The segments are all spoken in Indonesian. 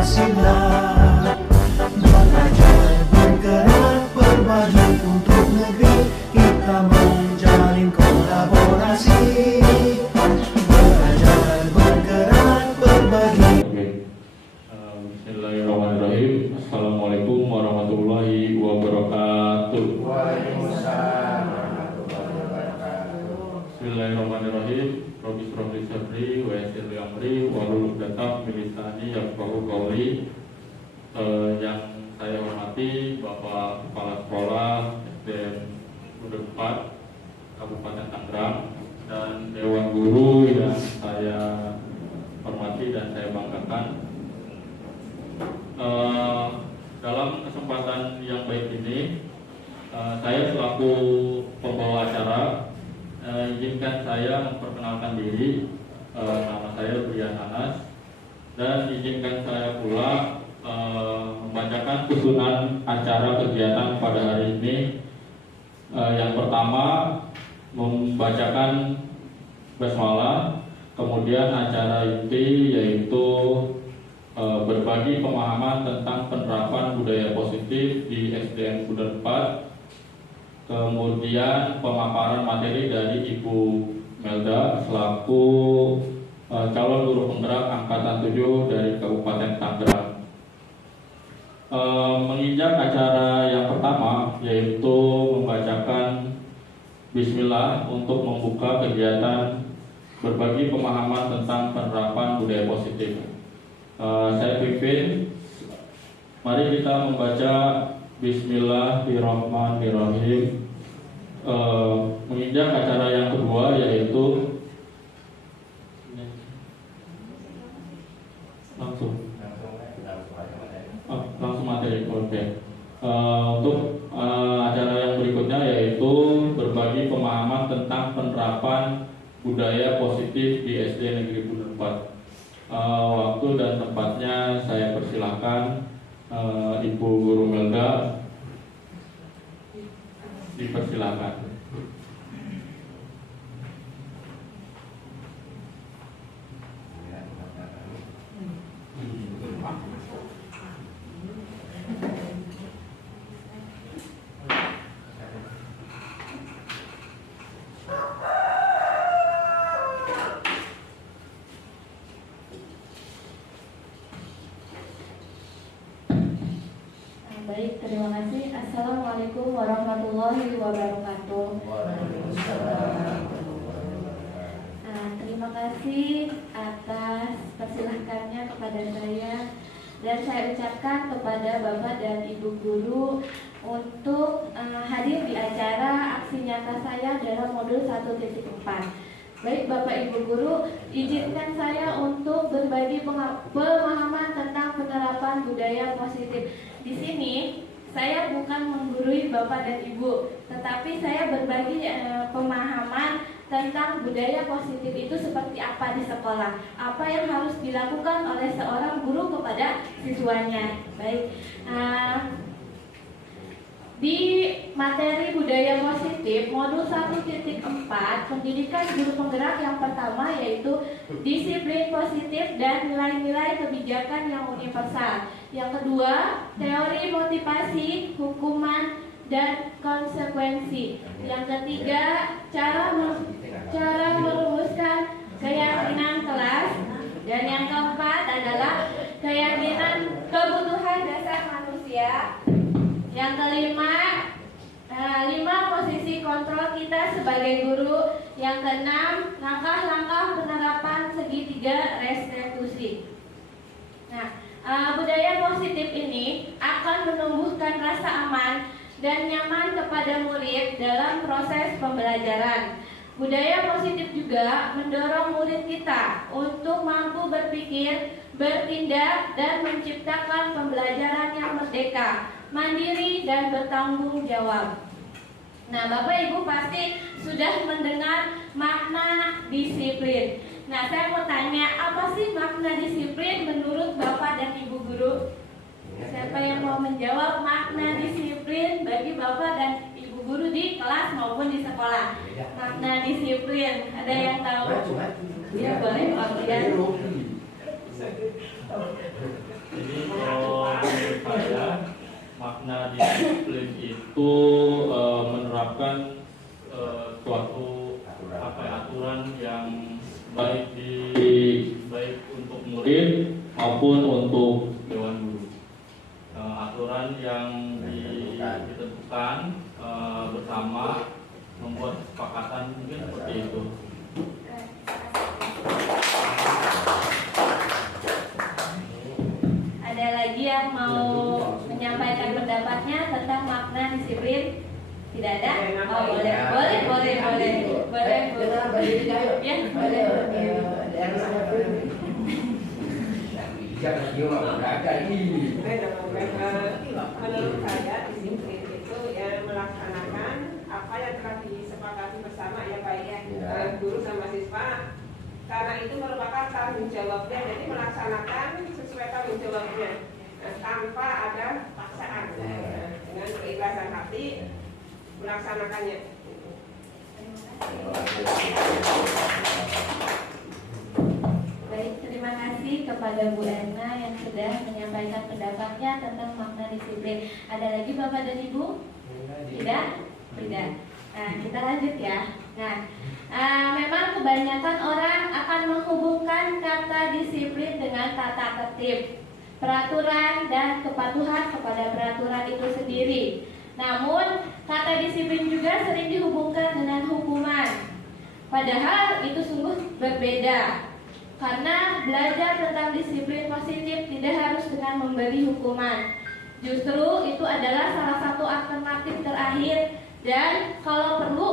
Pancasila. Belajar bergerak berbagi untuk negeri, kita menjalin kolaborasi. Belajar bergerak berbagi. Bismillahirrahmanirrahim. Assalamualaikum warahmatullahi wabarakatuh. Waalaikumsalam warahmatullahi wabarakatuh. Bismillahirrahmanirrahim. Rabbi shrah li sadri wa yassir li amri wahlul 'uqdatam min lisani yafqahu qawli. Yang saya hormati Bapak Kepala Sekolah SDN Unpad Kabupaten Tangerang dan Dewan Guru yang saya hormati dan saya banggakan. Dalam kesempatan yang baik ini, saya selaku pembawa acara izinkan saya memperkenalkan diri. Nama saya Brian Anas, dan izinkan saya pula membacakan susunan acara kegiatan pada hari ini. Yang pertama, membacakan basmalah, kemudian acara inti yaitu berbagi pemahaman tentang penerapan budaya positif di SDN Unpad, kemudian pemaparan materi dari Ibu Melda selaku calon guru penggerak angkatan 7 dari Kabupaten Tangerang. Menginjak acara yang pertama yaitu membacakan Bismillah untuk membuka kegiatan berbagi pemahaman tentang penerapan budaya positif. Saya pimpin. Mari kita membaca Bismillahirrahmanirrahim. Menginjak acara yang kedua yaitu langsung materi. Oke. Untuk acara yang berikutnya yaitu berbagi pemahaman tentang penerapan budaya positif di SD Negeri Unpad. Waktu dan tempatnya saya persilahkan Ibu Guru Melda, dipersilakan. Baik, terima kasih. Assalamualaikum warahmatullahi wabarakatuh. Terima kasih atas persilahkannya kepada saya, dan saya ucapkan kepada Bapak dan Ibu Guru untuk hadir di acara aksi nyata saya dalam modul 1.4. Baik Bapak Ibu Guru, izinkan saya untuk berbagi pemahaman tentang penerapan budaya positif. Di sini saya bukan menggurui Bapak dan Ibu, tetapi saya berbagi pemahaman tentang budaya positif itu seperti apa di sekolah, apa yang harus dilakukan oleh seorang guru kepada siswanya. Baik, di materi budaya positif modul 1.4 pendidikan guru penggerak yang pertama yaitu disiplin positif dan nilai-nilai kebijakan yang universal. Yang kedua, teori motivasi, hukuman, dan konsekuensi. Yang ketiga, cara merumuskan keyakinan kelas. Dan yang keempat adalah keyakinan kebutuhan dasar manusia. Yang kelima, 5 posisi kontrol kita sebagai guru. Yang keenam, langkah-langkah penerapan segitiga restitusi. Nah, budaya positif ini akan menumbuhkan rasa aman dan nyaman kepada murid dalam proses pembelajaran. Budaya positif juga mendorong murid kita untuk mampu berpikir, bertindak, dan menciptakan pembelajaran yang merdeka, mandiri, dan bertanggung jawab. Nah, Bapak Ibu pasti sudah mendengar makna disiplin. Nah, saya mau tanya, apa sih makna disiplin menurut Bapak dan Ibu Guru? Siapa yang mau menjawab makna disiplin bagi Bapak dan Ibu Guru di kelas maupun di sekolah? Makna disiplin, ada yang tahu? Ya, boleh, Pak. Ini maupun untuk Dewan Guru. Aturan yang ditentukan bersama membuat kesepakatan mungkin seperti itu. Ada lagi yang mau menyampaikan pendapatnya tentang makna disiplin? Tidak ada? Oh, boleh. Ya, boleh. Menurut saya disiplin itu ya melaksanakan apa yang telah disepakati bersama ya baik guru sama siswa, karena itu merupakan tanggung jawabnya, jadi melaksanakan sesuai tanggung jawabnya tanpa ada paksaan, dengan keikhlasan hati melaksanakannya. Baik, terima kasih kepada Bu Erna yang sudah menyampaikan pendapatnya tentang makna disiplin. Ada lagi Bapak dan Ibu? Tidak? Tidak. Nah, kita lanjut ya. Nah, memang kebanyakan orang akan menghubungkan kata disiplin dengan tata tertib, peraturan, dan kepatuhan kepada peraturan itu sendiri. Namun, kata disiplin juga sering dihubungkan dengan hukuman. Padahal itu sungguh berbeda. Karena belajar tentang disiplin positif tidak harus dengan memberi hukuman. Justru itu adalah salah satu alternatif terakhir, dan kalau perlu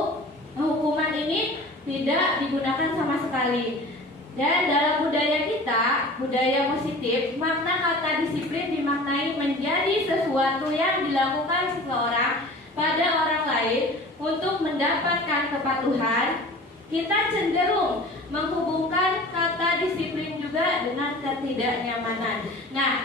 hukuman ini tidak digunakan sama sekali. Dan dalam budaya kita, budaya positif, makna kata disiplin dimaknai menjadi sesuatu yang dilakukan seseorang pada orang lain untuk mendapatkan kepatuhan. Kita cenderung menghubungkan kata disiplin juga dengan ketidaknyamanan. Nah,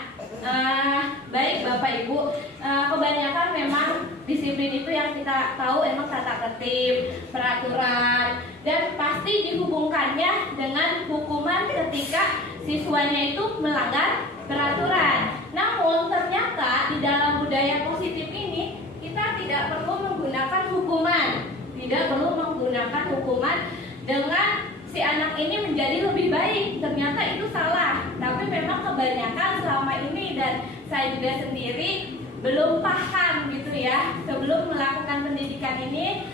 baik Bapak Ibu, kebanyakan memang disiplin itu yang kita tahu emang tata tertib, peraturan, dan pasti dihubungkannya dengan hukuman ketika siswanya itu melanggar peraturan. Namun ternyata di dalam budaya positif ini kita tidak perlu menggunakan hukuman. Tidak perlu menggunakan hukuman dengan si anak ini menjadi lebih baik. Ternyata itu salah. Tapi memang kebanyakan selama ini, dan saya juga sendiri belum paham gitu ya. Sebelum melakukan pendidikan ini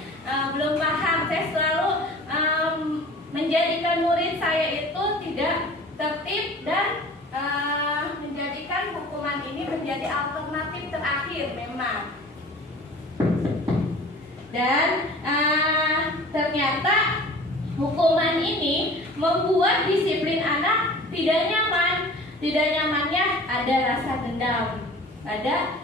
belum paham. Saya selalu menjadikan murid saya itu tidak tertib, dan menjadikan hukuman ini menjadi alternatif terakhir memang. Dan ternyata hukuman ini membuat disiplin anak tidak nyaman. Tidak nyamannya ada rasa dendam pada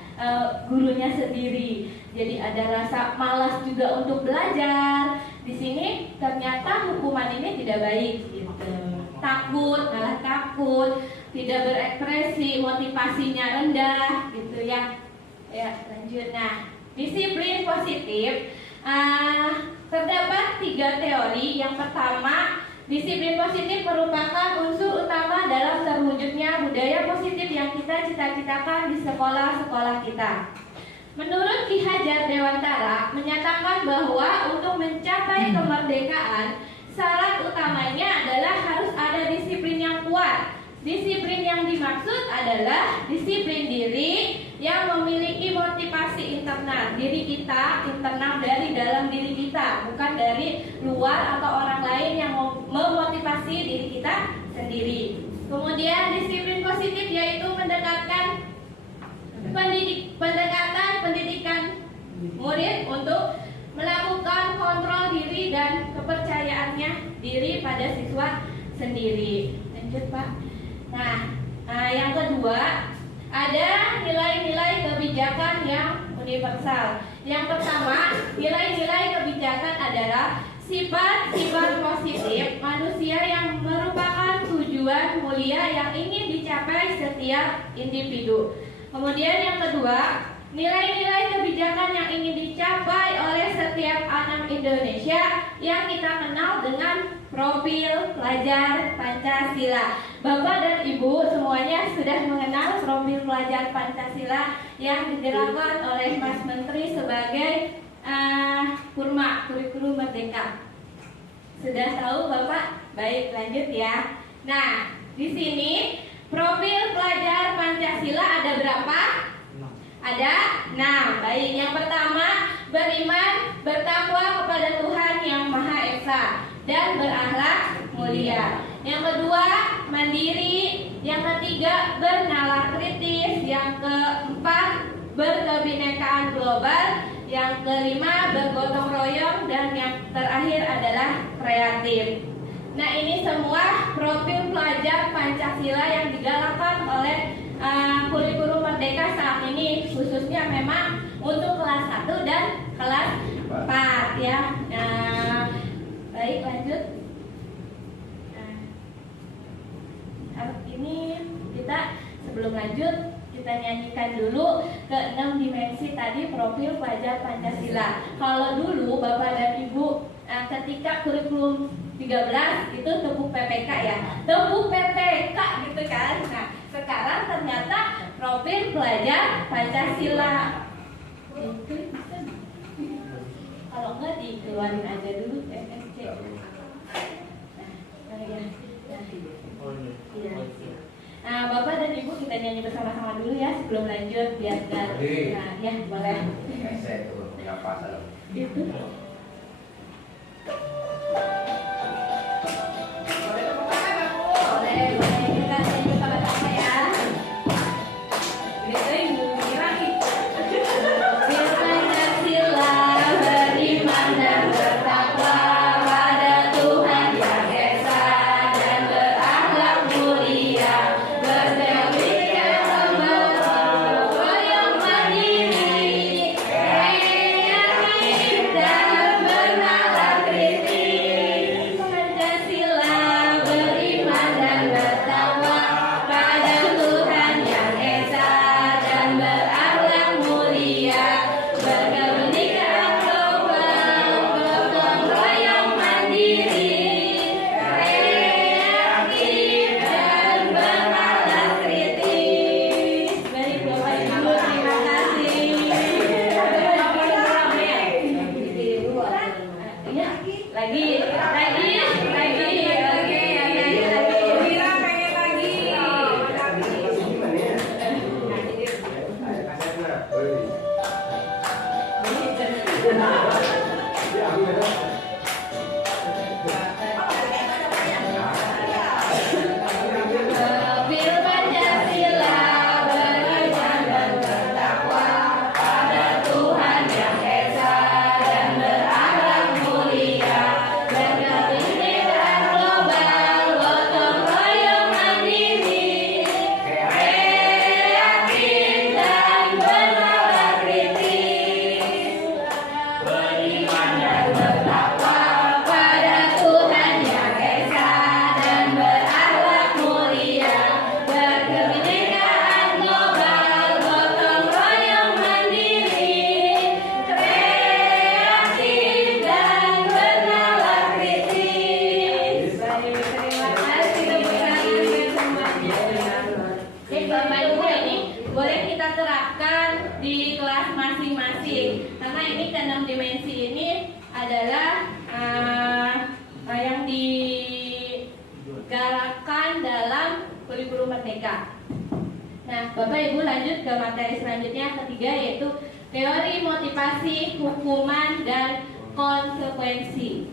gurunya sendiri. Jadi ada rasa malas juga untuk belajar. Di sini ternyata hukuman ini tidak baik gitu. Takut, malah takut, tidak berekspresi, motivasinya rendah gitu ya. Ya, lanjut. Nah, disiplin positif terdapat 3 teori. Yang pertama, disiplin positif merupakan unsur utama dalam terwujudnya budaya positif yang kita cita-citakan di sekolah-sekolah kita. Menurut Ki Hajar Dewantara menyatakan bahwa untuk mencapai kemerdekaan, syarat utamanya adalah harus ada disiplin yang kuat. Disiplin yang dimaksud adalah disiplin diri yang memiliki motivasi internal. Diri kita, internal dari dalam diri kita, bukan dari luar atau orang lain yang memotivasi diri kita sendiri. Kemudian disiplin positif yaitu mendekatkan pendidikan murid untuk melakukan kontrol diri dan kepercayaannya diri pada siswa sendiri. Lanjut Pak. Nah, yang kedua, ada nilai-nilai kebijakan yang universal. Yang pertama, nilai-nilai kebijakan adalah sifat-sifat positif manusia yang merupakan tujuan mulia yang ingin dicapai setiap individu. Kemudian yang kedua, nilai-nilai kebijakan yang ingin dicapai oleh setiap anak Indonesia yang kita kenal dengan profil pelajar Pancasila. Bapak dan Ibu semuanya sudah mengenal profil pelajar Pancasila yang digerakkan oleh Mas Menteri sebagai Kurma, Kurikulum Merdeka. Sudah tahu Bapak? Baik, lanjut ya. Nah, di sini Profil pelajar Pancasila ada berapa? Ada 6. Baik, yang pertama beriman, bertakwa kepada Tuhan Yang Maha Esa dan berakhlak mulia. Yang kedua mandiri. Yang ketiga bernalar kritis. Yang keempat berkebinekaan global. Yang kelima bergotong royong. Dan yang terakhir adalah kreatif. Nah, ini semua profil pelajar Pancasila yang digalakkan oleh kurikulum Merdeka saat ini, khususnya memang untuk kelas 1 dan kelas 4 ya. Nah, baik, lanjut. Nah, ini kita sebelum lanjut kita nyanyikan dulu ke 6 dimensi tadi profil pelajar Pancasila. Kalau dulu Bapak dan Ibu ketika kurikulum 13 itu tepuk PPK ya, tepuk PPK gitu kan. Nah, sekarang ternyata profil pelajar Pancasila itu bisa, kalau enggak dikeluarin aja dulu MSC. Nah, Bapak dan Ibu kita nyanyi bersama-sama dulu ya sebelum lanjut biar enggak. Nah, ya boleh. Saya tuh ngapa salah. Itu. Nah, Bapak Ibu lanjut ke materi selanjutnya ketiga, yaitu teori motivasi, hukuman, dan konsekuensi.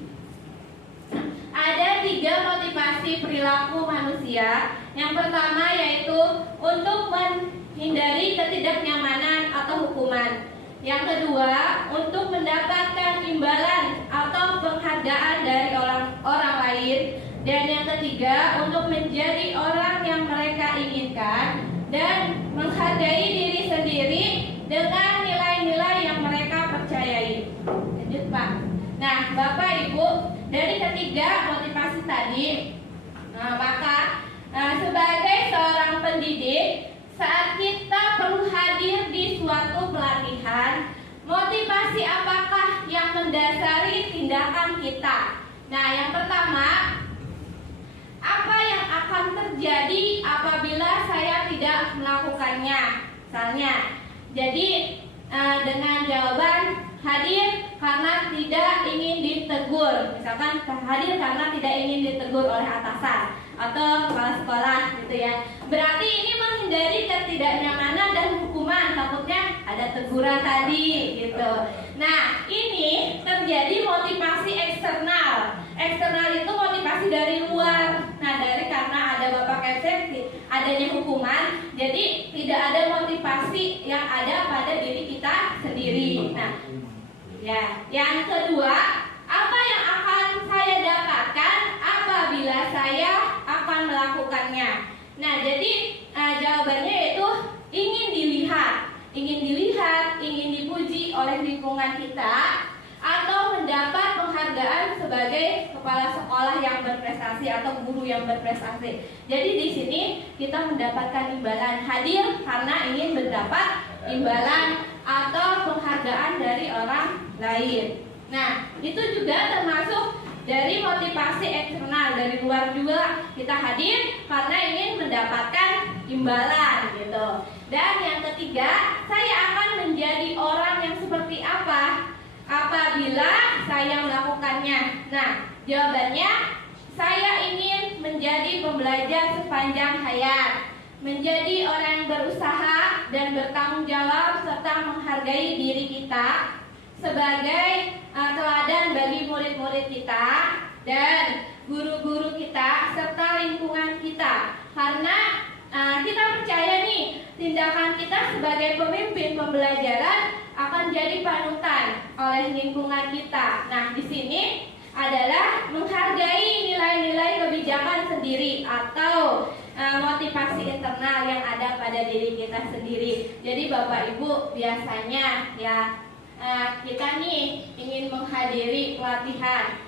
Ada 3 motivasi perilaku manusia. Yang pertama yaitu untuk menghindari ketidaknyamanan atau hukuman. Yang kedua, untuk mendapatkan imbalan atau penghargaan dari orang lain. Dan yang ketiga, untuk menjadi orang yang mereka inginkan dan menghargai diri sendiri dengan nilai-nilai yang mereka percayai. Lanjut, Pak. Nah, Bapak Ibu, dari ketiga motivasi tadi, maka sebagai seorang pendidik, saat kita perlu hadir di suatu pelatihan, motivasi apakah yang mendasari tindakan kita? Nah, yang pertama, apa yang akan terjadi apabila saya tidak melakukannya? Misalnya, jadi dengan jawaban hadir karena tidak ingin ditegur. Misalkan hadir karena tidak ingin ditegur oleh atasan. atau kepala sekolah gitu ya. Berarti ini menghindari ketidaknyamanan dan hukuman, takutnya ada teguran tadi gitu. Nah, ini terjadi motivasi eksternal. Eksternal itu motivasi dari luar. Nah, karena ada Bapak Kepsek, adanya hukuman, jadi tidak ada motivasi yang ada pada diri kita sendiri. Nah, ya, yang kedua, apa yang akan saya dapatkan apabila saya akan melakukannya? Nah, jadi jawabannya yaitu ingin dilihat, ingin dipuji oleh lingkungan kita, atau mendapat penghargaan sebagai kepala sekolah yang berprestasi atau guru yang berprestasi. Jadi di sini kita mendapatkan imbalan, hadir karena ingin mendapat imbalan atau penghargaan dari orang lain. Nah, itu juga termasuk dari motivasi eksternal, dari luar juga kita hadir karena ingin mendapatkan imbalan gitu. Dan yang ketiga, saya akan menjadi orang yang seperti apa apabila saya melakukannya? Nah, jawabannya saya ingin menjadi pembelajar sepanjang hayat, menjadi orang yang berusaha dan bertanggung jawab serta menghargai diri kita sebagai teladan bagi murid-murid kita dan guru-guru kita serta lingkungan kita. Karena kita percaya nih, tindakan kita sebagai pemimpin pembelajaran akan jadi panutan oleh lingkungan kita. Nah, di sini adalah menghargai nilai-nilai kebijakan sendiri atau motivasi internal yang ada pada diri kita sendiri. Jadi Bapak Ibu biasanya ya kita nih ingin menghadiri pelatihan.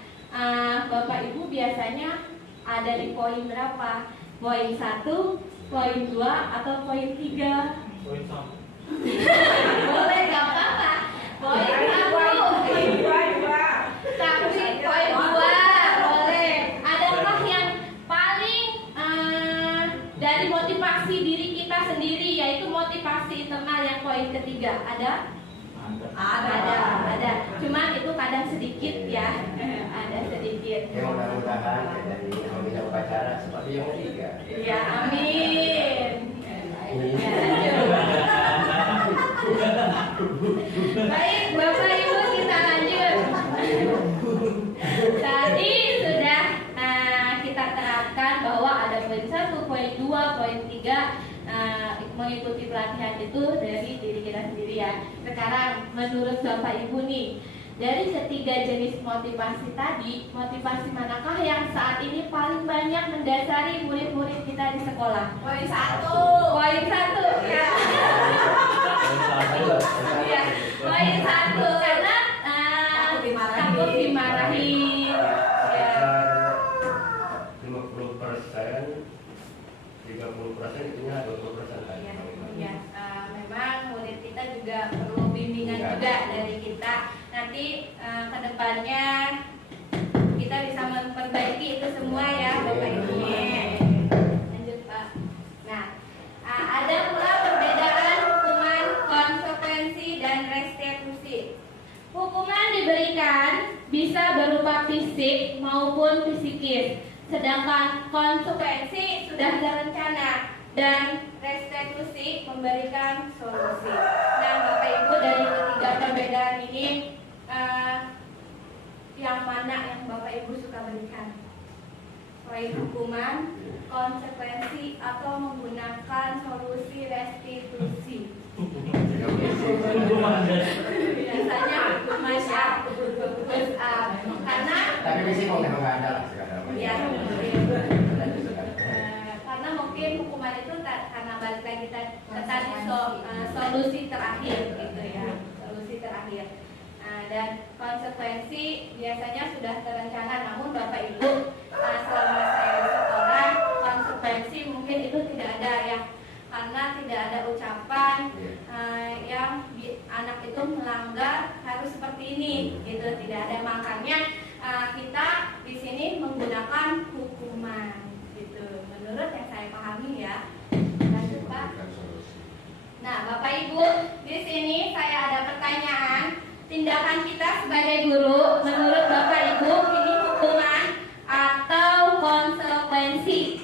Bapak Ibu biasanya ada di poin berapa? Poin 1, poin 2, atau poin 3? Poin 1. Boleh, gak apa-apa. Poin 1, tapi poin 2 boleh. Adakah yang paling dari motivasi diri kita sendiri, yaitu motivasi internal yang poin ketiga? Ada? Ada. Cuman itu kadang sedikit ya. Ada sedikit. Ya mudah-mudahan dari pembina upacara seperti yang ketiga. Ya, amin. Baik, Bapak Ibu, kita lanjut. Tadi sudah kita terapkan bahwa ada poin 1, poin 2, poin 3. Mengikuti pelatihan itu dari diri kita sendiri ya. Sekarang menurut Bapak Ibu nih, dari ketiga jenis motivasi tadi, motivasi manakah yang saat ini paling banyak mendasari murid-murid kita di sekolah? Poin 1. Poin 1 ya. Iya, poin 1 karena takut dimarahi. Ya. 50%, 30% itunya 20% tadi. Ya, memang murid kita juga perlu bimbingan juga dari kita. Nanti kedepannya kita bisa memperbaiki itu semua ya Bapak Ibu. Lanjut Pak. Nah, ada pula perbedaan hukuman, konsekuensi, dan restitusi. Hukuman diberikan bisa berupa fisik maupun psikis, sedangkan konsekuensi sudah terencana dan restitusi memberikan solusi. Nah, Bapak Ibu, dari ketiga perbedaan ini yang mana yang Bapak Ibu suka berikan? Selain hukuman, konsekuensi, atau menggunakan solusi restitusi? Biasanya hukuman ya, karena Tapi fisik kok memang nggak ada lah sekarang. ya, karena mungkin hukuman itu karena balik lagi ke tadi solusi terakhir gitu ya, solusi terakhir. Dan konsekuensi biasanya sudah terencana, namun Bapak Ibu selama saya di sekolah konsekuensi mungkin itu tidak ada ya, karena tidak ada ucapan yang anak itu melanggar harus seperti ini gitu, tidak ada. Makanya kita di sini menggunakan hukuman gitu, menurut yang saya pahami ya. Lanjut Pak. Nah, Bapak Ibu, di sini saya ada pertanyaan. Tindakan kita sebagai guru, menurut Bapak Ibu ini hukuman atau konsekuensi?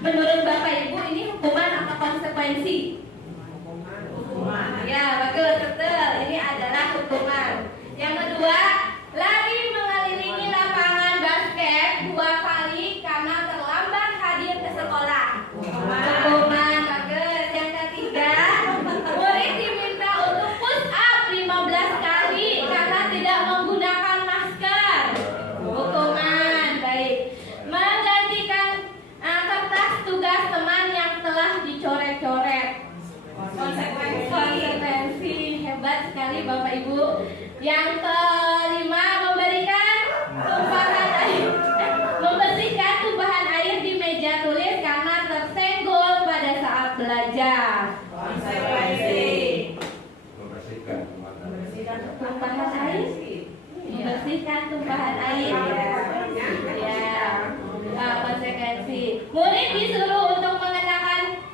menurut Bapak Ibu ini hukuman atau konsekuensi? Hukuman. Ya, bagus, betul. Ini adalah hukuman. Yang kedua, lari mengelilingi lapangan basket 2 kali karena terlambat hadir ke sekolah. Hukuman, bagus. Yang ketiga, murid diminta untuk push up 15 kali karena tidak menggunakan masker. Hukuman, baik. Menggantikan kertas tugas teman yang telah dicoret-coret. Konsekuensi hebat sekali Bapak Ibu. Yang kelima, memberikan tumpahan air, membersihkan tumpahan air di meja tulis karena tersenggol pada saat belajar. Konsekuensi. Membersihkan Tumpahan air, membersihkan tumpahan air. Ya, konsekuensi. Murid disuruh untuk mengenakan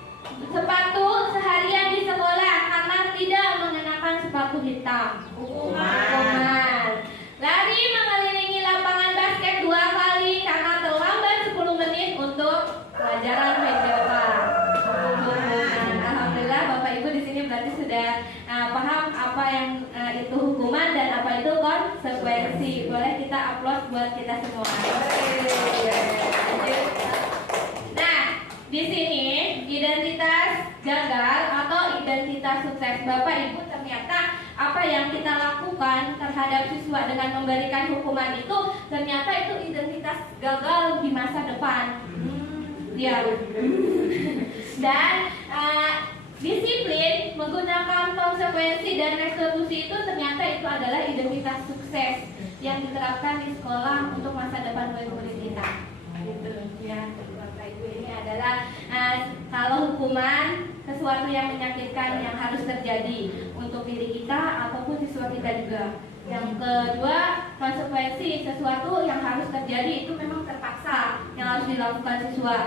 sepatu seharian di sekolah karena tidak mengenakan sepatu hitam. Hukuman. Lari mengelilingi lapangan basket 2 kali karena terlambat 10 menit untuk pelajaran PJK. Hukuman. Alhamdulillah Bapak Ibu di sini berarti sudah paham apa yang itu hukuman dan apa itu konsekuensi. Boleh kita upload buat kita semua. Nah, di sini identitas gagal atau identitas sukses Bapak Ibu, ternyata apa yang kita lakukan terhadap siswa dengan memberikan hukuman itu ternyata itu identitas gagal di masa depan. Ya. Dan disiplin menggunakan konsekuensi dan restitusi itu ternyata itu adalah identitas sukses yang diterapkan di sekolah untuk masa depan murid-murid kita. Gitu ya. Ini adalah kalau hukuman sesuatu yang menyakitkan yang harus terjadi untuk diri kita ataupun siswa kita juga. Yang kedua, konsekuensi sesuatu yang harus terjadi itu memang terpaksa yang harus dilakukan siswa.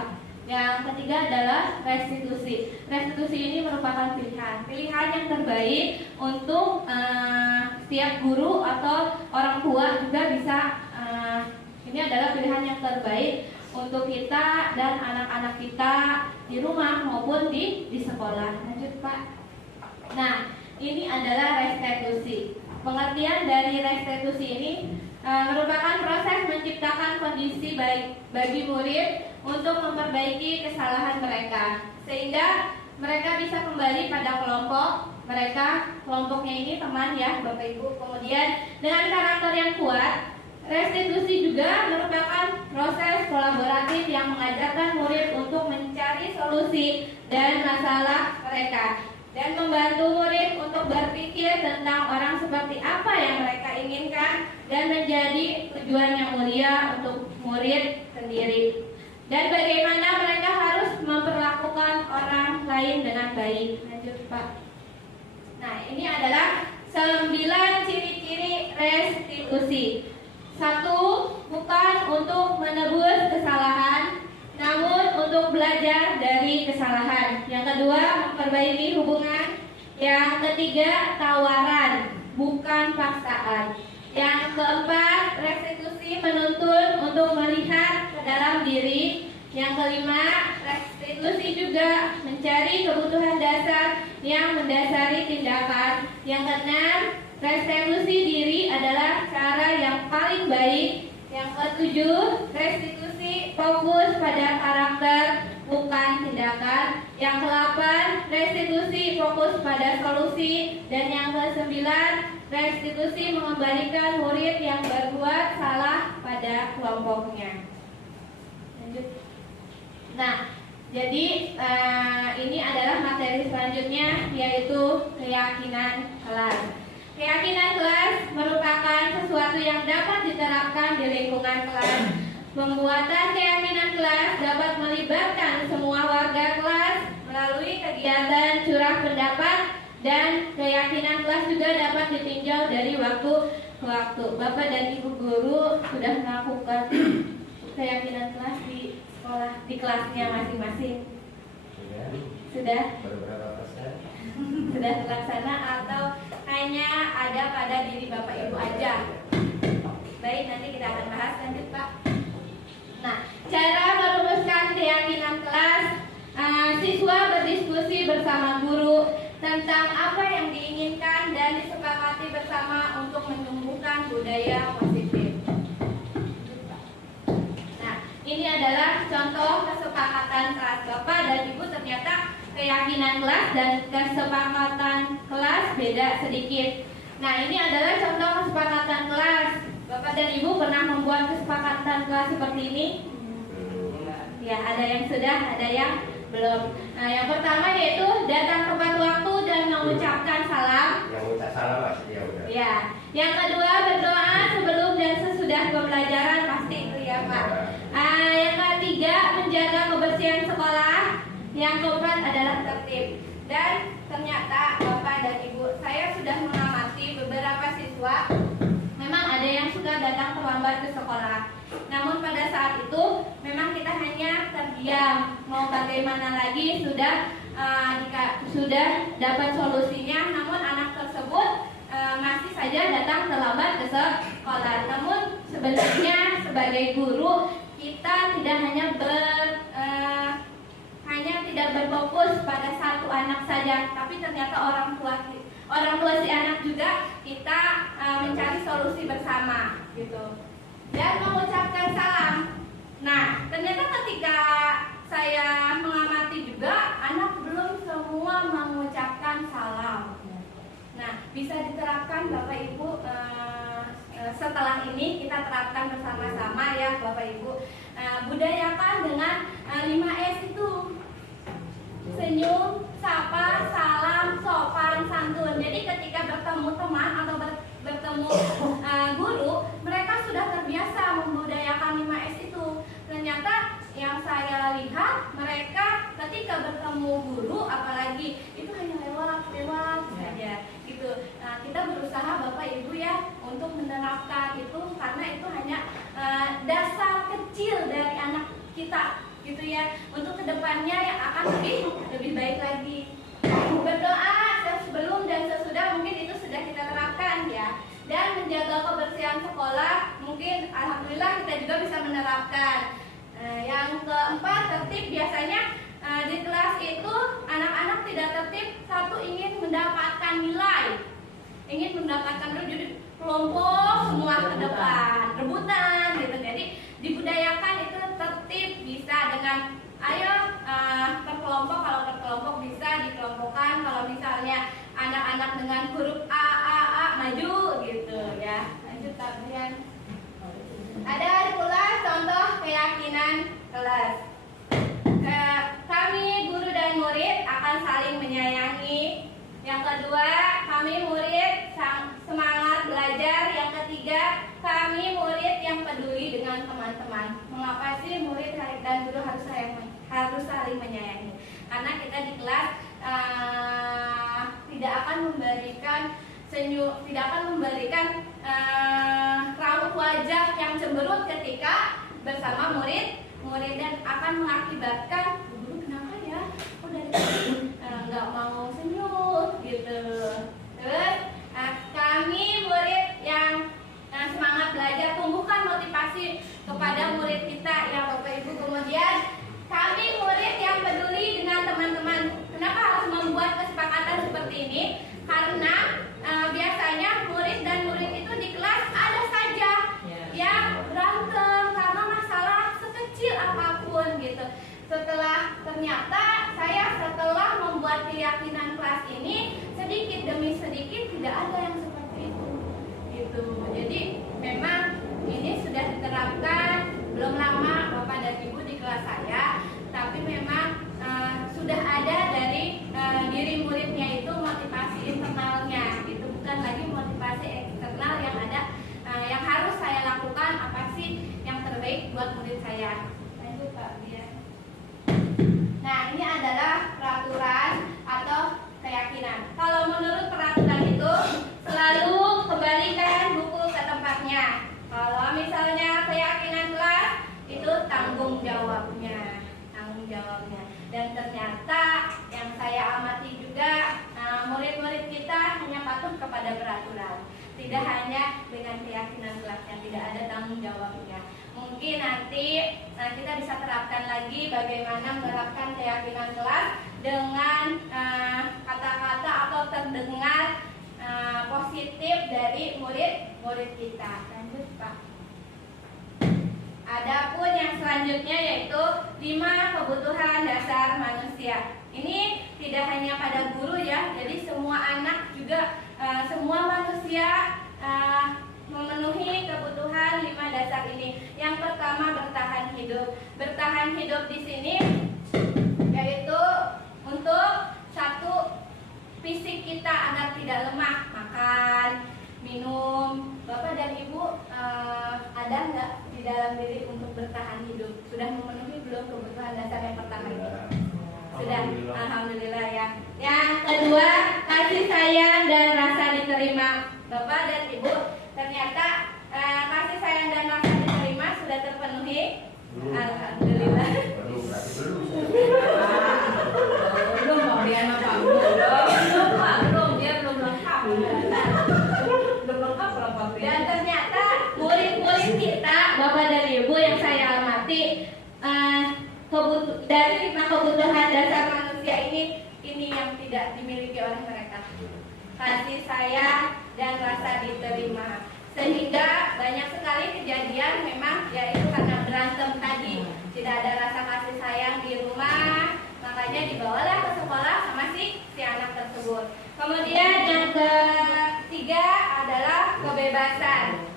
Yang ketiga adalah restitusi. Restitusi ini merupakan pilihan yang terbaik untuk setiap guru atau orang tua juga bisa. Ini adalah pilihan yang terbaik untuk kita dan anak-anak kita di rumah maupun di sekolah. Lanjut Pak. Nah, ini adalah restitusi. Pengertian dari restitusi ini merupakan proses menciptakan kondisi baik bagi murid untuk memperbaiki kesalahan mereka sehingga mereka bisa kembali pada kelompok mereka. Kelompoknya ini teman ya Bapak Ibu. Kemudian dengan karakter yang kuat, restitusi juga merupakan proses kolaboratif yang mengajarkan murid untuk mencari solusi dan masalah mereka dan membantu murid untuk berpikir tentang orang seperti apa yang mereka inginkan dan menjadi tujuan yang mulia untuk murid sendiri dan bagaimana mereka harus memperlakukan orang lain dengan baik. Lanjut Pak. Nah, ini adalah 9 ciri-ciri restitusi. 1. Bukan untuk menebus kesalahan, namun untuk belajar dari kesalahan. Yang kedua, memperbaiki hubungan. Yang ketiga, tawaran, bukan paksaan. Yang keempat, restitusi menuntun untuk melihat ke dalam diri. Yang kelima, restitusi juga mencari kebutuhan dasar yang mendasari tindakan. Yang keenam, restitusi diri adalah cara yang paling baik. Yang ketujuh, restitusi fokus pada karakter bukan tindakan. Yang kedelapan, restitusi fokus pada solusi. Dan yang kesembilan, restitusi mengembalikan murid yang berbuat salah pada kelompoknya. Lanjut. Nah, jadi ini adalah materi selanjutnya, yaitu keyakinan kelas. Keyakinan kelas merupakan sesuatu yang dapat diterapkan di lingkungan kelas. Pembuatan keyakinan kelas dapat melibatkan semua warga kelas melalui kegiatan curah pendapat, dan keyakinan kelas juga dapat ditinjau dari waktu ke waktu. Bapak dan Ibu guru sudah melakukan keyakinan kelas di sekolah, di kelasnya masing-masing. Sudah? Berapa persen? Sudah terlaksana atau hanya ada pada diri Bapak Ibu aja? Baik, nanti kita akan bahas. Lanjut Pak. Nah, cara merumuskan keyakinan kelas siswa berdiskusi bersama guru tentang apa yang diinginkan dan disepakati bersama untuk menumbuhkan budaya positif. Nah, ini adalah contoh kesepakatan kelas. Bapak dan Ibu ternyata keyakinan kelas dan kesepakatan kelas beda sedikit. Nah, ini adalah contoh kesepakatan kelas. Bapak dan Ibu pernah membuat kesepakatan kelas seperti ini? Ya, ada yang sudah, ada yang belum. Nah, yang pertama yaitu datang tepat waktu dan mengucapkan salam. Yang ucap salam maksudnya udah. Ya. Yang kedua berdoa sebelum dan sesudah pembelajaran, pasti itu ya Pak. Yang ketiga menjaga kebersihan sekolah. Yang keempat adalah tertib. Dan ternyata Bapak dan Ibu, saya sudah mengamati beberapa siswa. Memang ada yang suka datang terlambat ke sekolah. Namun pada saat itu memang kita hanya terdiam. Mau bagaimana lagi sudah dapat solusinya. Namun anak tersebut masih saja datang terlambat ke sekolah. Namun sebenarnya sebagai guru kita tidak tidak berfokus pada satu anak saja, tapi ternyata orang tua si anak juga kita mencari solusi bersama gitu. Dan mengucapkan salam. Nah, ternyata ketika saya mengamati juga anak belum semua mengucapkan salam. Nah, bisa diterapkan Bapak Ibu setelah ini kita terapkan bersama-sama ya Bapak Ibu. Budayakan dengan 5S itu. Senyum, sapa, salam, sopan, santun. Jadi ketika bertemu teman atau bertemu guru, mereka sudah terbiasa membudayakan 5S itu. Ternyata yang saya lihat mereka ketika bertemu guru apalagi itu hanya lewat saja gitu. Nah, kita berusaha Bapak Ibu ya untuk menerapkan itu karena itu hanya dasar kecil dari anak kita gitu ya. Untuk kedepannya yang akan lebih baik lagi. Berdoa sebelum dan sesudah mungkin itu sudah kita terapkan ya. Dan menjaga kebersihan sekolah mungkin alhamdulillah kita juga bisa menerapkan. Yang keempat, tertib. Biasanya di kelas itu anak-anak tidak tertib, satu ingin mendapatkan nilai, jadi kelompok semua ke depan, rebutan gitu. Jadi dibudayakan itu tertib, bisa dengan ayo terkelompok, kalau terkelompok bisa dikelompokkan. Kalau misalnya anak-anak dengan huruf A maju gitu ya. Lanjut Brian. Ada pula contoh keyakinan kelas. Kami guru dan murid akan saling menyayangi. Yang kedua, kami murid semangat belajar. Yang ketiga, kami murid yang peduli dengan teman-teman. Mengapa sih murid dan guru harus saling menyayangi? Karena kita di kelas tidak akan memberikan senyum, tidak akan memberikan raut wajah yang cemberut ketika bersama murid dan akan mengakibatkan guru kenapa ya? Kok dari tadi nggak mau senyum gitu. Terus kami murid yang semangat belajar, tumbuhkan motivasi kepada murid kita ya Bapak Ibu. Kemudian kami murid yang peduli dengan teman-teman. Kenapa harus membuat kesepakatan seperti ini? Karena biasanya murid dan murid itu di kelas ada saja yang berantem karena masalah sekecil apapun gitu. Setelah kepada peraturan. Tidak hanya dengan keyakinan kelas yang tidak ada tanggung jawabnya. Mungkin nanti kita bisa terapkan lagi bagaimana menerapkan keyakinan kelas dengan kata-kata atau terdengar positif dari murid-murid kita. Lanjut Pak. Adapun yang selanjutnya yaitu 5 kebutuhan dasar manusia. Ini tidak hanya pada guru ya, jadi semua anak juga semua manusia memenuhi kebutuhan 5 dasar ini. Yang pertama bertahan hidup. Bertahan hidup di sini yaitu untuk satu fisik kita agar tidak lemah, makan, minum. Bapak dan Ibu ada nggak di dalam diri untuk bertahan hidup? Sudah memenuhi belum kebutuhan dasar yang pertama ini? Sudah, alhamdulillah ya. Yang kedua, kasih sayang dan rasa diterima. Bapak dan Ibu, ternyata kasih sayang dan rasa diterima sudah terpenuhi. Alhamdulillah. Belum Pak Brian Pak. Belum Pak, belum dia belum lengkap. Belum lengkap kalau Pak Brian. Dan ternyata murid-murid kita, Bapak dan Ibu yang saya hormati, dari 5 kebutuhan dasar manusia ini yang tidak dimiliki oleh mereka. Kasih sayang dan rasa diterima. Sehingga banyak sekali kejadian memang yaitu karena berantem tadi. Tidak ada rasa kasih sayang di rumah, makanya dibawalah ke sekolah sama si anak tersebut. Kemudian yang ketiga adalah kebebasan.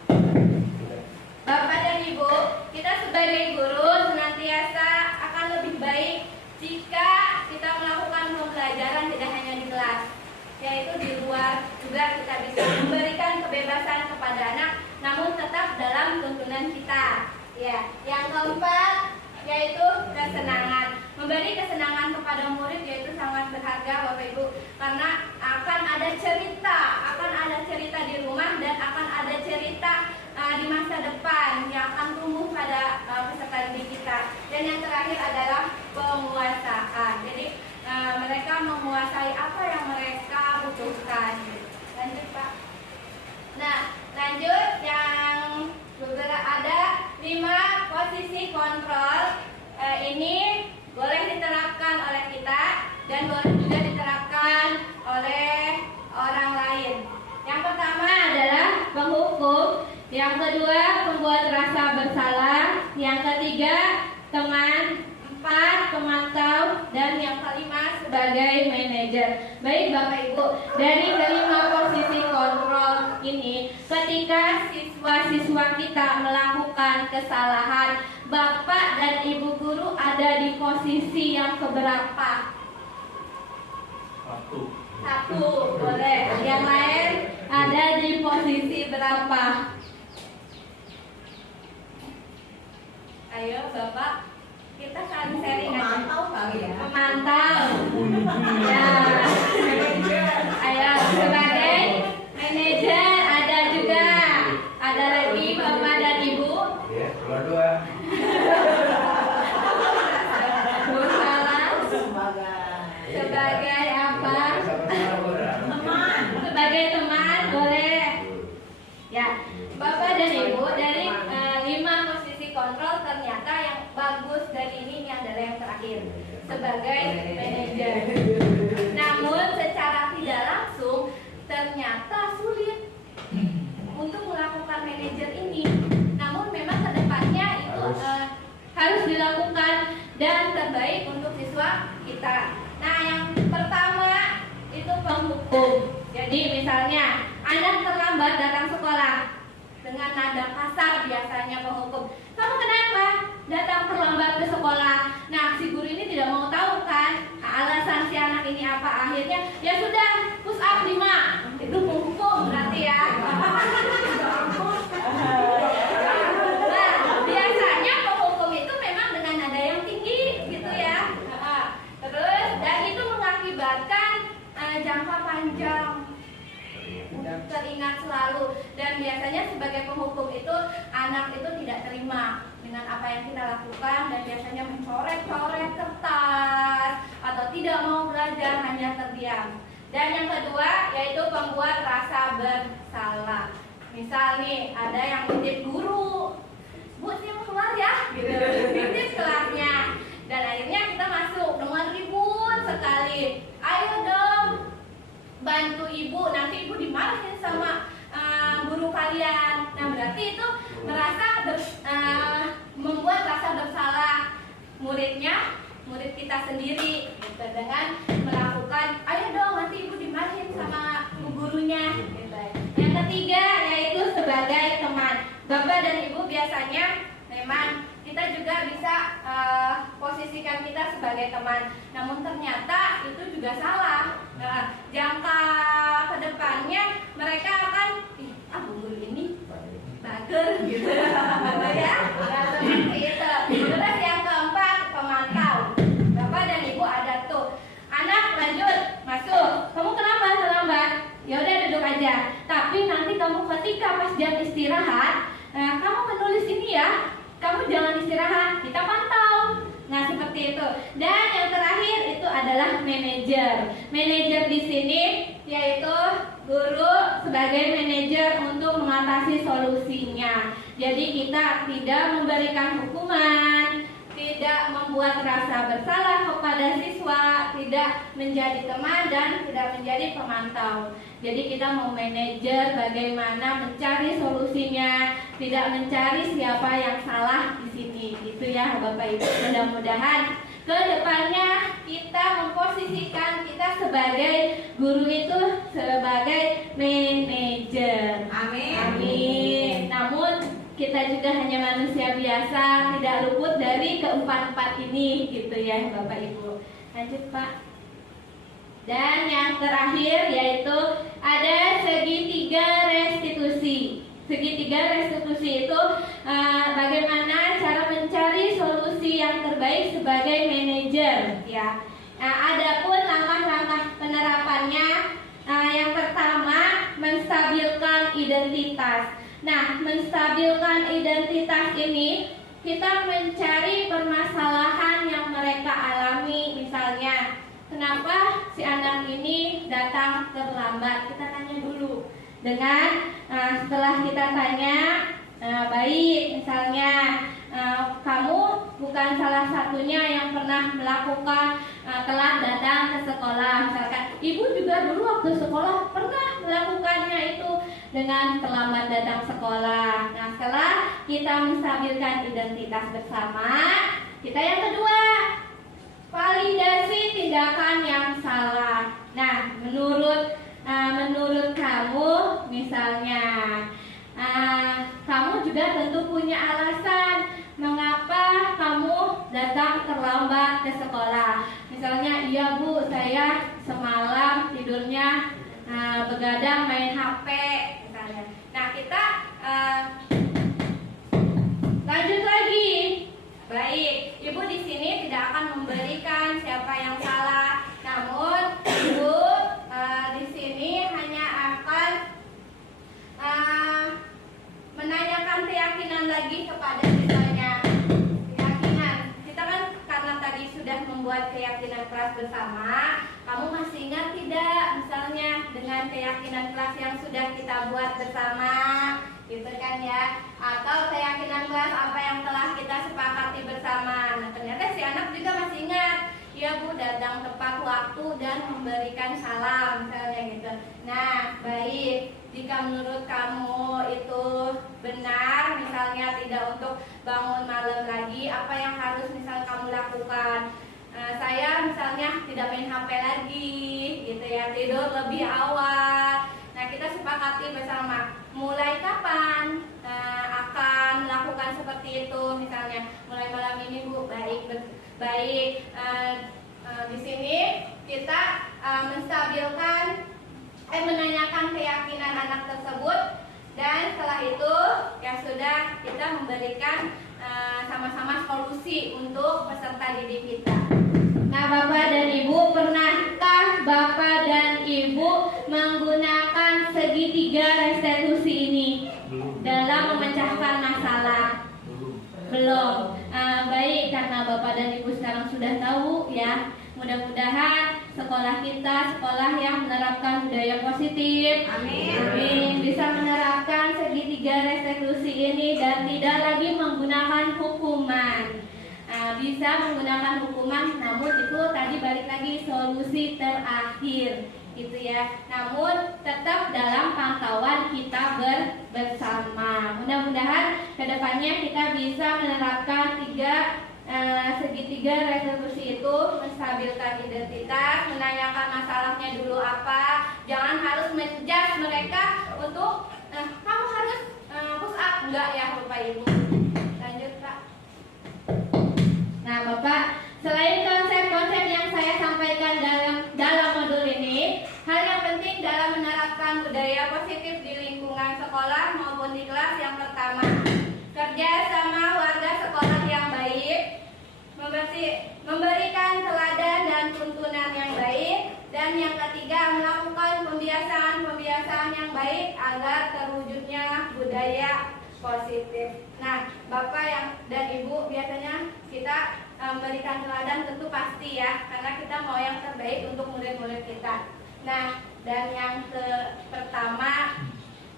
Bapak dan Ibu, kita sebagai guru senantiasa akan lebih baik jika kita melakukan pembelajaran tidak hanya di kelas, yaitu di luar juga kita bisa memberikan kebebasan kepada anak, namun tetap dalam tuntunan kita. Ya, yang keempat yaitu kesenangan. Memberi kesenangan kepada murid yaitu sangat berharga Bapak Ibu, karena akan ada cerita di rumah dan akan ada cerita di masa depan yang akan tumbuh pada peserta didik kita. Dan yang terakhir adalah penguasaan. Jadi mereka menguasai apa yang mereka butuhkan. Lanjut Pak. Nah, lanjut yang ada 5 posisi kontrol. Ini boleh diterapkan oleh kita dan boleh juga diterapkan oleh orang lain. Yang pertama adalah penghukum, yang kedua pembuat rasa bersalah, yang ketiga teman, 4 pemantau, dan yang kelima sebagai manajer. Baik Bapak Ibu, dari kelima posisi kontrol ini, ketika siswa-siswa kita melakukan kesalahan, Bapak dan Ibu guru ada di posisi yang keberapa? 1, boleh. Yang lain ada di posisi berapa? Ayo Bapak, kita saling sharing aja. Pemantau kali ya. Pemantau. Ya. Ayo sebagai manajer ada juga. Ada lagi Bapak dan Ibu. Ya, dua-dua. Bersalah. Sebagai apa? Teman. Sebagai teman boleh. Ya, Bapak dan Ibu, dari 5 posisi kontrol ternyata yang bagus dari ini adalah yang terakhir sebagai manajer. Namun secara tidak langsung ternyata sulit untuk melakukan manajer ini. Namun memang kedepannya itu harus dilakukan dan terbaik untuk siswa kita. Nah, yang pertama itu penghukum. Jadi misalnya anak terlambat datang sekolah dengan nada kasar biasanya penghukum. Kamu kenapa datang terlambat ke sekolah? Nah, si guru ini tidak mau tahu kan alasan si anak ini apa. Akhirnya ya sudah push up 5. Itu penghukum berarti ya. Nah, biasanya penghukum itu memang dengan nada yang tinggi gitu ya. Terus dan itu mengakibatkan jangka panjang teringat selalu, dan biasanya sebagai penghukum itu anak itu tidak terima dengan apa yang kita lakukan dan biasanya mencoret-coret kertas atau tidak mau belajar, hanya terdiam. Dan yang kedua yaitu membuat rasa bersalah. Misal nih ada yang nitip guru, Bu saya mau keluar ya, gitu, nitip kelasnya. Dan akhirnya kita masuk dengan ribut sekali. Ayo dong bantu ibu, nanti ibu dimarahin sama guru kalian. Nah berarti itu membuat rasa bersalah murid kita sendiri gitu, dengan melakukan ayo dong nanti ibu dimarahin sama gurunya gitu. Yang ketiga yaitu sebagai teman. Bapak dan ibu biasanya memang kita juga bisa posisikan kita sebagai teman, namun ternyata itu juga salah. Jangka kedepannya mereka akan guru ini bager gitu ya, seperti itu. Terus yang keempat, pemantau. Bapak dan ibu ada tuh anak lanjut masuk, kamu kenapa terlambat? Ya udah duduk aja, tapi nanti kamu ketika pas jam istirahat kamu menulis ini ya, kamu jangan istirahat, kita pantau. Nah seperti itu. Dan yang terakhir itu adalah manajer. Manajer di sini yaitu guru sebagai manajer untuk mengatasi solusinya. Jadi kita tidak memberikan hukuman, tidak membuat rasa bersalah kepada siswa, tidak menjadi teman dan tidak menjadi pemantau. Jadi kita mau manajer bagaimana mencari solusinya, tidak mencari siapa yang salah di sini. Gitu ya Bapak Ibu. Mudah-mudahan ke depannya kita memposisikan kita sebagai guru itu sebagai manajer. Amin. Amin. Namun kita juga hanya manusia biasa, tidak luput dari keempat-empat ini, gitu ya Bapak Ibu. Lanjut Pak. Dan yang terakhir yaitu ada segitiga restitusi. Segitiga restitusi itu bagaimana cara mencari solusi yang terbaik sebagai manajer, ya. Nah, adapun langkah-langkah penerapannya, yang pertama menstabilkan identitas. Nah, menstabilkan identitas ini kita mencari permasalahan yang mereka alami. Misalnya, kenapa si anak ini datang terlambat? Kita tanya dulu. Dengan setelah kita tanya, baik, misalnya kamu bukan salah satunya yang pernah melakukan telat datang ke sekolah. Misalkan ibu juga dulu waktu sekolah pernah melakukannya itu dengan terlambat datang sekolah. Nah setelah kita menstabilkan identitas bersama, kita yang kedua, validasi tindakan yang salah. Nah menurut kamu misalnya, kamu juga tentu punya alasan mengapa kamu datang terlambat ke sekolah. Misalnya, iya Bu, saya semalam tidurnya begadang main HP misalnya. Nah kita lanjut lagi. Baik, ibu di sini tidak akan memberikan siapa yang salah, namun ibu di sini hanya akan menanyakan keyakinan lagi kepada siswanya. Keyakinan, kita kan karena tadi sudah membuat keyakinan kelas bersama, kamu masih ingat tidak misalnya dengan keyakinan kelas yang sudah kita buat bersama, gitu kan ya? Atau keyakinan kelas apa yang telah kita sepakati bersama. Nah ternyata si anak juga masih ingat, ya Bu, datang tepat waktu dan memberikan salam misalnya gitu. Nah baik, jika menurut kamu itu benar, misalnya tidak untuk bangun malam lagi, apa yang harus misal kamu lakukan? Saya misalnya tidak main HP lagi, gitu ya, tidur lebih awal. Nah kita sepakati bersama, mulai kapan akan melakukan seperti itu? Misalnya mulai malam ini Bu, baik. Di sini kita menanyakan keyakinan anak tersebut, dan setelah itu ya sudah kita memberikan sama-sama solusi untuk peserta didik kita. Nah Bapak dan Ibu, pernahkah Bapak dan Ibu menggunakan segitiga restitusi ini dalam memecahkan masalah? Belum. Baik, karena Bapak dan Ibu sekarang sudah tahu ya, mudah-mudahan sekolah kita sekolah yang menerapkan budaya positif. Amin. Amin. Bisa menerapkan segitiga restitusi ini dan tidak lagi menggunakan hukuman. Bisa menggunakan hukuman, namun itu tadi balik lagi solusi terakhir gitu ya. Namun tetap dalam pantauan kita bersama. Mudah-mudahan kedepannya kita bisa menerapkan segitiga restitusi itu, menstabilkan identitas, menanyakan masalahnya dulu apa, jangan harus menjudge mereka untuk kamu harus push up, enggak ya Bapak Ibu. Lanjut Pak. Nah Bapak, selain konsep-konsep yang saya sampaikan dalam modul ini, hal yang penting dalam menerapkan budaya positif di lingkungan sekolah maupun di kelas yang pertama, kerja sama warga sekolah yang baik, memberikan teladan dan tuntunan yang baik, dan yang ketiga melakukan pembiasaan yang baik agar terwujudnya budaya positif. Nah, Bapak dan Ibu, biasanya kita memberikan teladan tentu pasti ya, karena kita mau yang terbaik untuk murid-murid kita. Nah, dan yang pertama,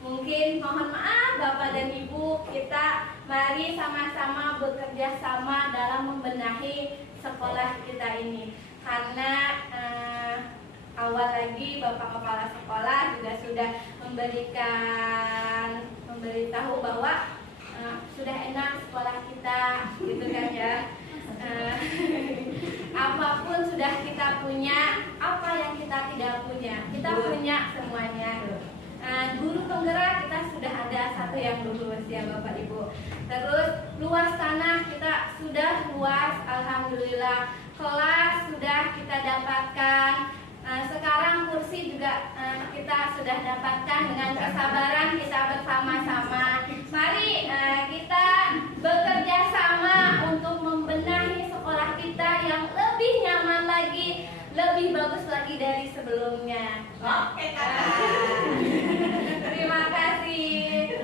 mungkin mohon maaf Bapak dan Ibu, kita mari sama-sama bekerja sama dalam membenahi sekolah kita ini. Karena awal lagi Bapak Kepala Sekolah juga sudah memberitahu bahwa sudah enak sekolah kita, gitu kan ya. Apapun sudah kita punya, apa yang kita tidak punya, kita punya semuanya. Guru penggerak kita sudah ada satu yang lulus ya Bapak Ibu. Terus luas tanah kita sudah luas, alhamdulillah. Kelas sudah kita dapatkan. Sekarang kursi juga kita sudah dapatkan. Dengan kesabaran kita bersama-sama. Mari kita bekerja sama untuk membenahi sekolah kita yang lebih nyaman lagi, lebih bagus lagi dari sebelumnya. Oke, Terima kasih.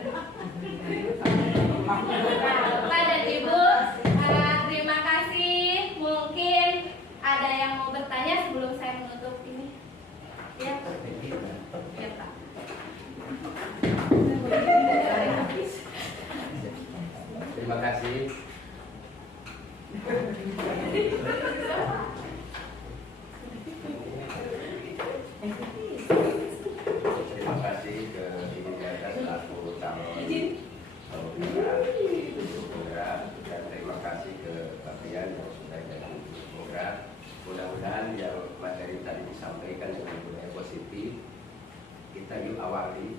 Bapak dan Ibu, terima kasih. Mungkin ada yang mau bertanya sebelum saya menutup ini. Ya, ya Pak. Terima kasih. Terima kasih ke Ibu Jasa selaku calon penggerak, dan terima kasih ke kalian yang sudah jadi penggerak. Mudah-mudahan yang materi tadi disampaikan dengan budaya positif, kita yuk awali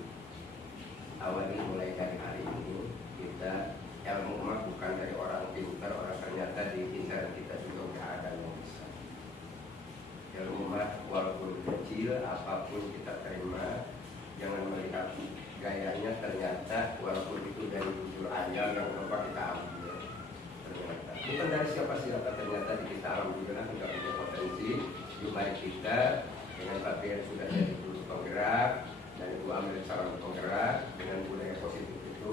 mulai dari hari ini. Kita ilmu emak bukan dari orang pintar, orang ternyata di pikiran kita juga nggak ada yang bisa. Ilmu emak walaupun kecil, apapun kita terima, jangan melihat gayanya, ternyata walaupun itu dari bujur ayam yang lupa kita ambil. Ternyata bukan dari siapa-siapa, ternyata di kita alhamdulillah kita punya potensi. Yuk mari kita dengan Pak yang sudah jadi guru penggerak dan Ibu ambil calon penggerak, dengan budaya positif itu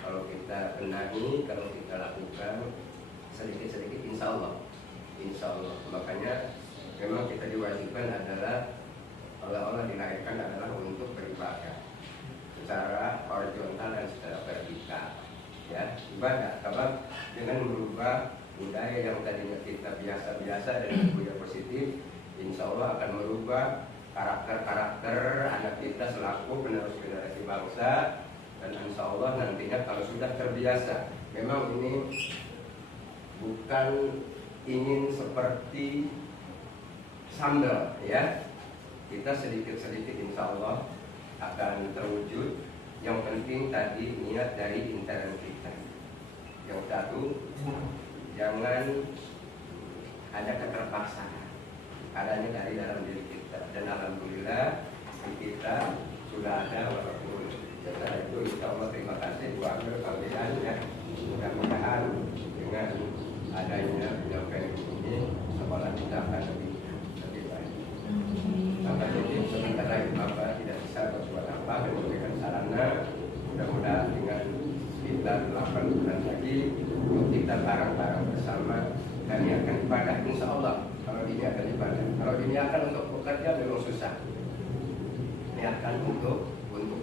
kalau kita benahi, kalau kita lakukan sedikit-sedikit, insya Allah. Makanya memang kita diwajibkan adalah Allah dilahirkan adalah untuk beribadah secara horizontal dan secara vertikal, ya, ibadah. Sebab dengan merubah budaya yang tadinya kita biasa-biasa dan budaya positif, insya Allah akan merubah karakter anak kita selaku penerus generasi bangsa. Dan insya Allah nantinya kalau sudah terbiasa, memang ini bukan ingin seperti sambal ya, kita sedikit-sedikit insya Allah akan terwujud. Yang penting tadi niat dari intern kita. Yang satu, jangan ada keterpaksaan, adanya dari dalam diri kita. Dan alhamdulillah di kita sudah ada walaupun setelah itu insya Allah terima kasih Bu Amir panggilannya. Mudah-mudahan dengan adanya penyampaian ini sekolah kita akan lebih baik. Sampai jadi sebentar lagi Bapak tidak bisa berbuat apa dan memberikan sarana. Mudah-mudahan dengan kita 8 bulan lagi kita bareng-bareng bersama dan akan ibadah insya Allah. Kalau diniatkan ibadah. Kalau diniatkan untuk bekerja memang susah. Niatkan untuk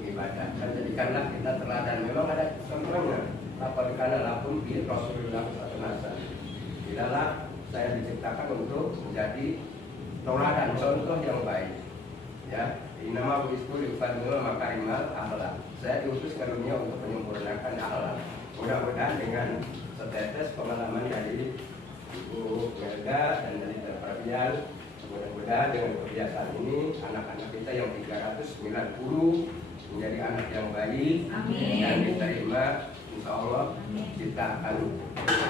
ibadah. Dan jadikanlah kita teladan. Memang ada contohnya. Lapalkana lakum bi Rasulullah SAW. Tidaklah saya diciptakan untuk menjadi teladan, contoh yang baik. Ya, inama buistu liufanil makarimal akhlak. Saya diutus ke dunia untuk menyempurnakan akhlak. Mudah-mudahan dengan setetes pengalaman dari Ibu Melda dan dari Terperbian, mudah-mudahan dengan kebiasaan ini anak-anak kita yang 390 menjadi anak yang baik. Amin. Dan diterima, insya Allah kita akan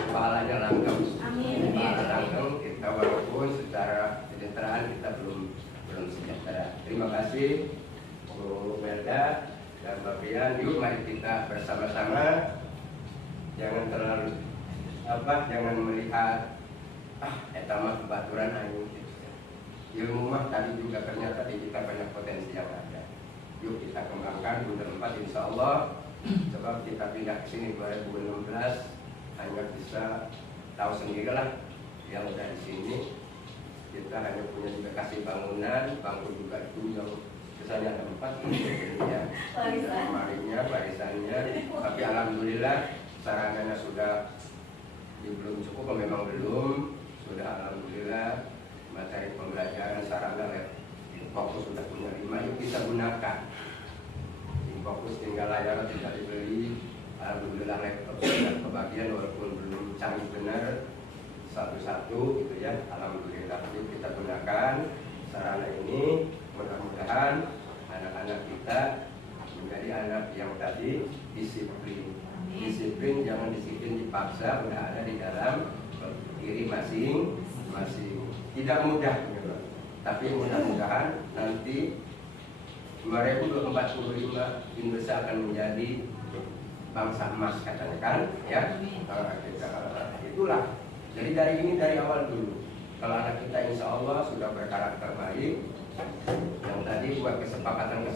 pahalanya langgeng. Amin. Pahala langgeng kita, walaupun secara kesejahteraan kita belum sejahtera. Terima kasih Bu Melda dan Mbak Pian. Yuk mari kita bersama-sama, jangan terlalu jangan melihat etama kebaturan ayu. Ilmu mah tadi juga ternyata di kita banyak potensi yang ada. Yuk kita kembangkan Bunda 4 insya Allah. Sebab kita pindah ke sini 2016 hanya bisa tahu sendirilah yang udah di sini. Kita hanya punya juga kasih bangunan, bangku juga itu yang misalnya ada 4 ya, barisannya. Tapi alhamdulillah sarananya sudah belum cukup, memang belum. Sudah alhamdulillah materi pembelajaran sarana Fokus sudah punya 5, yuk kita gunakan. Fokus tinggal layar tidak dibeli. Alhamdulillah laptop sudah kebagian walaupun belum canggih benar satu-satu gitu ya. Alhamdulillah yuk kita gunakan sarana ini. Mudah-mudahan anak-anak kita menjadi anak yang tadi disiplin. Disiplin, jangan disiplin dipaksa, udah ada di dalam diri masing-masing. Tidak mudah gitu. Tapi mudah-mudahan nanti 2045 Indonesia akan menjadi bangsa emas katanya kan ya. Itulah. Jadi dari awal dulu. Kalau anak kita insya Allah sudah berkarakter baik, yang tadi buat kesepakatan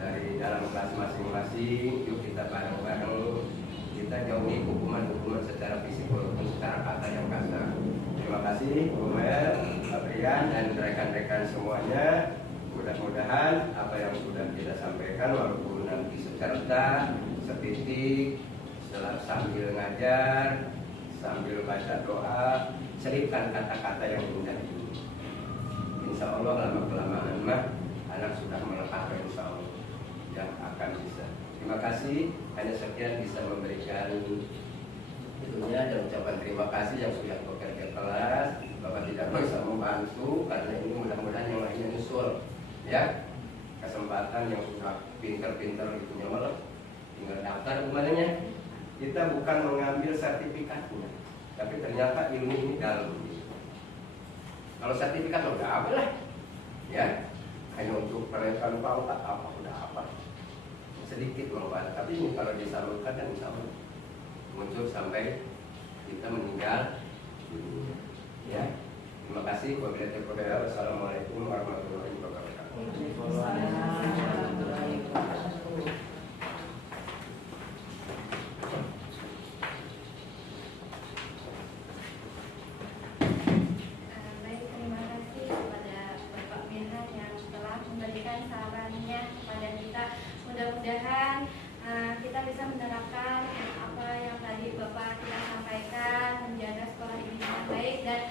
dari dalam kelas masing-masing, yuk kita bareng-bareng kita jauhi hukuman secara fisik walaupun secara kata yang kasar. Terima kasih Bu Mel, Pak Brian dan rekan-rekan semuanya. Mudah-mudahan apa yang sudah kita sampaikan walaupun nanti secerta, setitik, sambil ngajar, sambil baca doa, selipkan kata-kata yang indah ini. Insya Allah lama-kelamaan mah anak sudah melekat insya Allah yang akan bisa. Terima kasih, hanya sekian bisa memberikan itunya dan ucapan terima kasih yang sudah bekerja keras. Bapak tidak bisa membantu karena ini mudah-mudahan yang lainnya nyusul ya. Kesempatan yang sudah pinter-pinter itunya malah tinggal daftar kemarinnya. Kita bukan mengambil sertifikatnya, tapi ternyata ilmu ini dalam. Kalau sertifikat udah apa lah ya, hanya untuk penelitian pangkat apa udah apa sedikit manfaat. Tapi ini kalau disalurkan kan insya Allah muncul sampai kita meninggal ya. Terima kasih. Wassalamualaikum warahmatullahi wabarakatuh. Baik, terima kasih kepada Bapak Mirhan yang telah memberikan sarannya kepada kita. Mudah-mudahan kita bisa menerapkan apa yang tadi Bapak kita sampaikan, menjaga sekolah ini dengan baik dan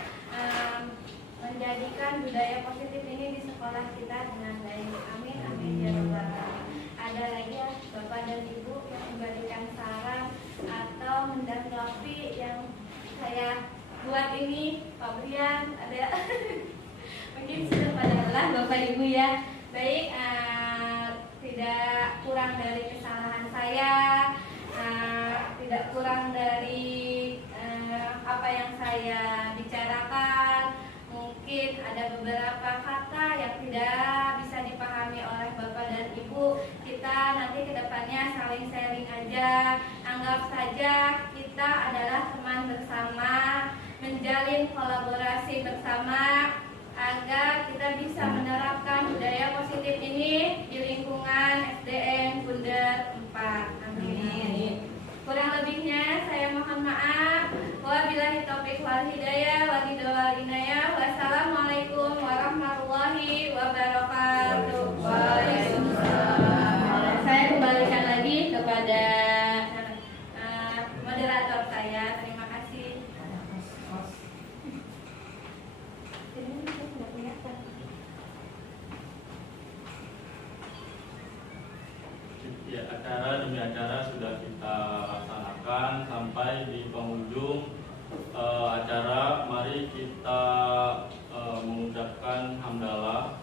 menjadikan budaya positif ini di sekolah kita dengan baik. Amin, amin ya rabbal alamin. Ada lagi ya Bapak dan Ibu yang memberikan saran atau mendanggapi yang saya buat ini, Pak Brian ada mungkin sudah pada lelah Bapak Ibu ya. Baik, tidak kurang dari kesalahan saya, tidak kurang dari apa yang saya bicarakan. Mungkin ada beberapa kata yang tidak bisa dipahami oleh Bapak dan Ibu. Kita nanti kedepannya saling sharing aja. Anggap saja kita adalah teman bersama, menjalin kolaborasi bersama agar kita bisa menerapkan budaya positif ini di lingkungan SDN Bundar 4. Amin. Kurang lebihnya saya mohon maaf. Wabillahi taufiq wal hidayah, wa ridha wal inayah. Ya, acara demi acara sudah kita laksanakan sampai di penghujung acara. Mari kita mengucapkan hamdalah